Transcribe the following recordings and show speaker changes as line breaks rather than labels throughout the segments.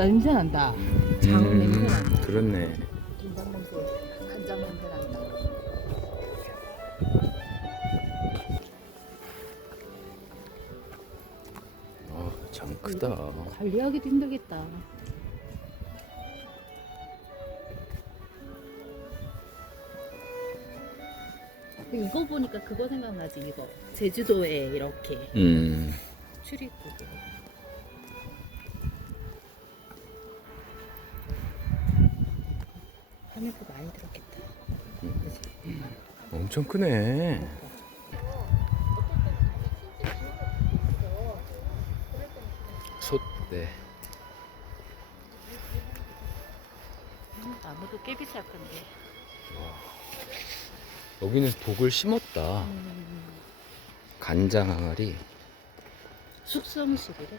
나 냄새 난다. 장 냄새 난다.
그렇네.
김장 냄새, 간장 냄새 난다.
아, 장 크다.
관리하기도 힘들겠다. 이거 보니까 그거 생각나지 이거 제주도에 이렇게
음,
출입구 화면도 많이 들었겠다?
엄청 크네. 솥대.
나무도 꽤 비쌀 건데
여기는 독을 심었다. 간장 항아리.
숙성실이래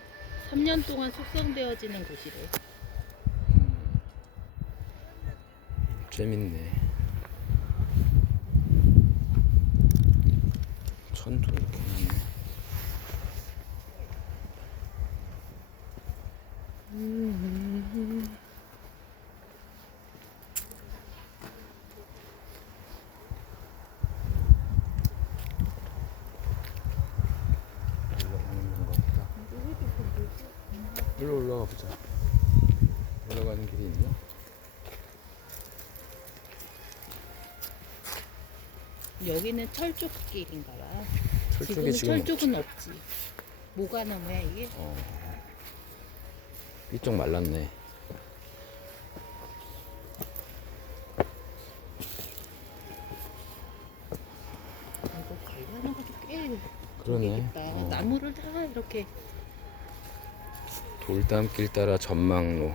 3년 동안 숙성되어지는 곳이래
재밌네. 천도 이렇게 보다. 일로 올라가 보자. 올라가는 길이 있나?
여기는 철쭉길인가 봐
철쭉이
지금은
지금
철쭉은 없지 뭐가 나무야 이게?
어. 이쪽 말랐네.
이거 관리하는 것도 꽤
그러네.
있다
어.
나무를 다 이렇게
돌담길 따라 전망로.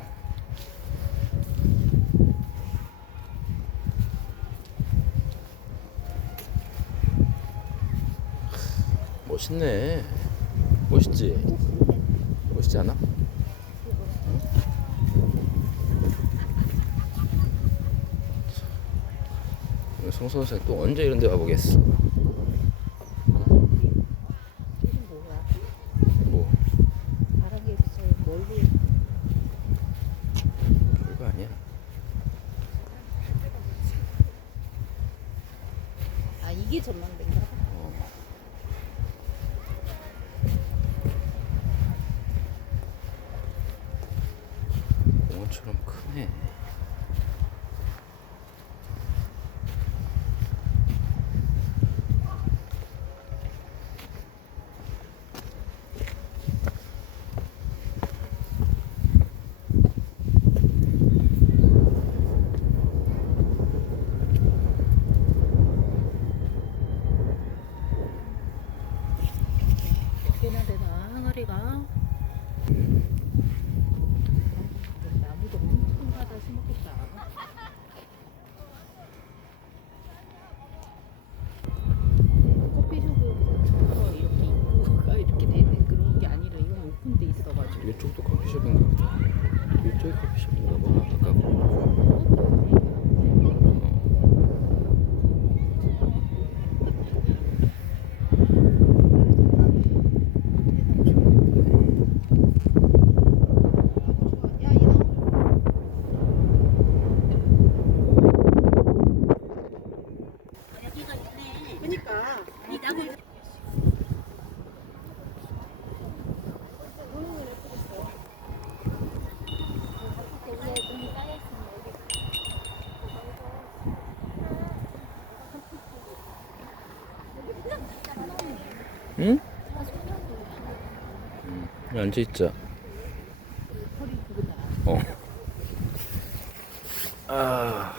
멋있네. 멋있지? 멋있지 않아? 응? 송 선생 또 언제 이런 데 와보겠어?
뭐.
아
이게 전망대인가
공원처럼 크네.
몇 개나 되나 항아리가 나무도 엄청 하다 심었겠다 커피숍에서 이렇게 입구가 이렇게 되는 그런 게 아니라 이건 오픈돼 있어가지고
이쪽도 커피숍인가 보다. 이쪽이 커피숍인가 봐. 아까
야 이놈
그러니까
이 나무
응? 응. 여기 앉아 있자.
허리 굽은다
어. 아.